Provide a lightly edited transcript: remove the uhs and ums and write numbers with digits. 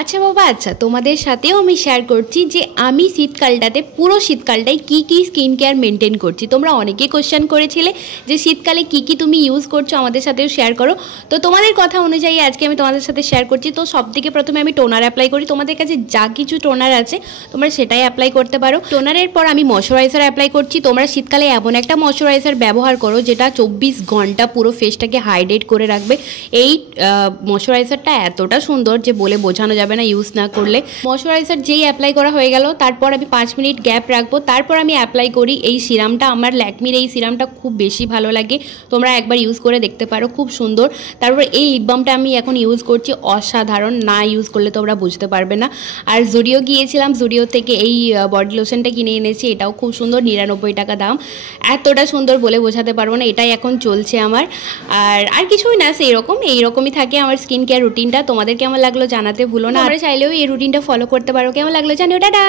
আচ্ছা বাবা, আচ্ছা তোমাদের সাথেও আমি শেয়ার করছি যে আমি শীতকালটাতে পুরো শীতকালটায় কি কি স্কিন কেয়ার মেনটেন করছি। তোমরা অনেকেই কোশ্চেন করেছিলে যে শীতকালে কি কি তুমি ইউজ করছো, আমাদের সাথেও শেয়ার করো। তো তোমাদের কথা অনুযায়ী আজকে আমি তোমাদের সাথে শেয়ার করছি। তো সব থেকে প্রথমে আমি টোনার অ্যাপ্লাই করি। তোমাদের কাছে যা কিছু টোনার আছে তোমরা সেটাই অ্যাপ্লাই করতে পারো। টোনারের পর আমি ময়শ্চারাইজার অ্যাপ্লাই করছি। তোমরা শীতকালে এমন একটা ময়শ্চারাইজার ব্যবহার করো যেটা 24 ঘন্টা পুরো ফেসটাকে হাইড্রেট করে রাখবে। এই ময়শ্চারাইজারটা এতটা সুন্দর যে বলে বোঝানো যাবে না ইউজ না করলে। ময়শ্চারাইজার যেই অ্যাপ্লাই করা হয়ে গেল তারপর আমি 5 মিনিট গ্যাপ রাখবো, তারপর আমি অ্যাপ্লাই করি এই সিরামটা। আমার ল্যাকমির এই সিরামটা খুব বেশি ভালো লাগে, তোমরা একবার ইউজ করে দেখতে পারো, খুব সুন্দর। তারপর এই লিপ বামটা আমি এখন ইউজ করছি, অসাধারণ, না ইউজ করলে তোমরা বুঝতে পারবে না। আর জুডিও গিয়েছিলাম, জুডিও থেকে এই বডি লোশনটা কিনে এনেছি, এটাও খুব সুন্দর, 99 টাকা দাম। এতটা সুন্দর বলে বোঝাতে পারবো না, এটাই এখন চলছে আমার। আর কিছুই না, এইরকমই থাকে আমার স্কিন কেয়ার রুটিনটা। তোমাদের কেমন লাগলো জানাতে ভুলো না। আমরা চাইলেও এই রুটিনটা ফলো করতে পারো। কেমন লাগলো জানিও, টাটা।